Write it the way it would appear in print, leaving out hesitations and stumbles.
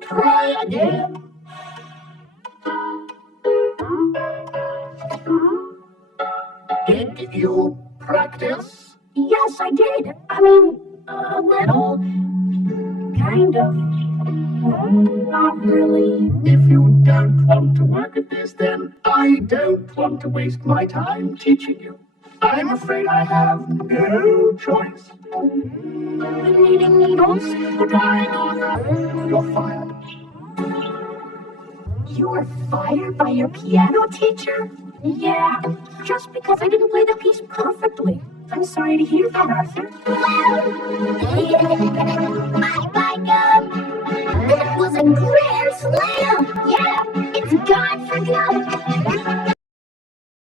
Try again. Did you practice? Yes, I did. I mean, a little. Kind of. Not really. If you don't want to work at this, then I don't want to waste my time teaching you. I'm afraid I have no choice. Needing needles? You're fired. You were fired by your piano teacher? Yeah, just because I didn't play the piece perfectly. I'm sorry to hear that, Arthur.